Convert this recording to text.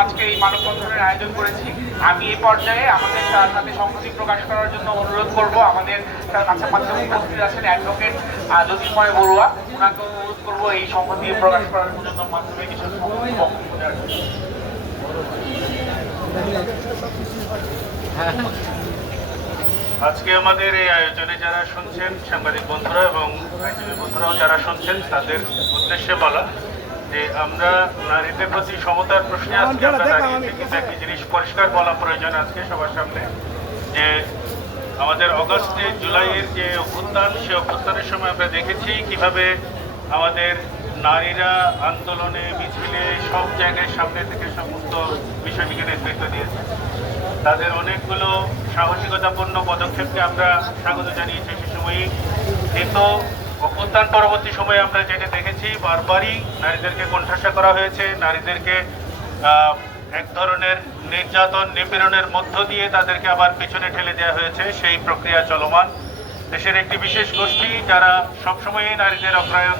আজকে এই মানববন্ধনের আয়োজন করেছি। আমি এই পর্যায়ে আমাদের সাথে সংহতি প্রকাশ করার জন্য অনুরোধ করব। আমাদের কাছে মাধ্যমে উপস্থিত আছেন অ্যাডভোকেট জ্যোতির্ময় বড়ুয়া, ওনাকে অনুরোধ করব এই সংহতি প্রকাশ করার জন্য মাধ্যমে কিছু বক্তব্য দেওয়ার জন্য। আজকে আমাদের এই আয়োজনে যারা শুনছেন, সাংবাদিক বন্ধুরা এবং আইনজীবী বন্ধুরাও যারা শুনছেন, তাদের উদ্দেশ্যে বলা যে আমরা নারীদের প্রতি সমতার প্রশ্নে আজকে আমরা দাঁড়িয়েছি, কিন্তু একটি জিনিস পরিষ্কার বলা প্রয়োজন আজকে সবার সামনে যে আমাদের অগস্টে জুলাইয়ের যে অভ্যুত্থান, সে অভ্যুত্থানের সময় আমরা দেখেছি কিভাবে আমাদের নারীরা আন্দোলনে, মিছিলে, সব জায়গায় সামনে থেকে সমস্ত বিষয়টিকে নেতৃত্ব দিয়েছে। তাদের অনেকগুলো সাহসিকতাপূর্ণ পদক্ষেপকে আমরা স্বাগত জানিয়েছি সে সময়ই। কিন্তু অভ্যুত্থান পরবর্তী সময়ে আমরা যেটা দেখেছি, বারবারই নারীদেরকে কোণঠাসা করা হয়েছে, নারীদেরকে এক ধরনের নির্যাতন, নিপীড়নের মধ্য দিয়ে তাদেরকে আবার পিছনে ঠেলে দেওয়া হয়েছে। সেই প্রক্রিয়া চলমান। দেশের একটি বিশেষ গোষ্ঠী যারা সবসময়ই নারীদের অগ্রায়ণ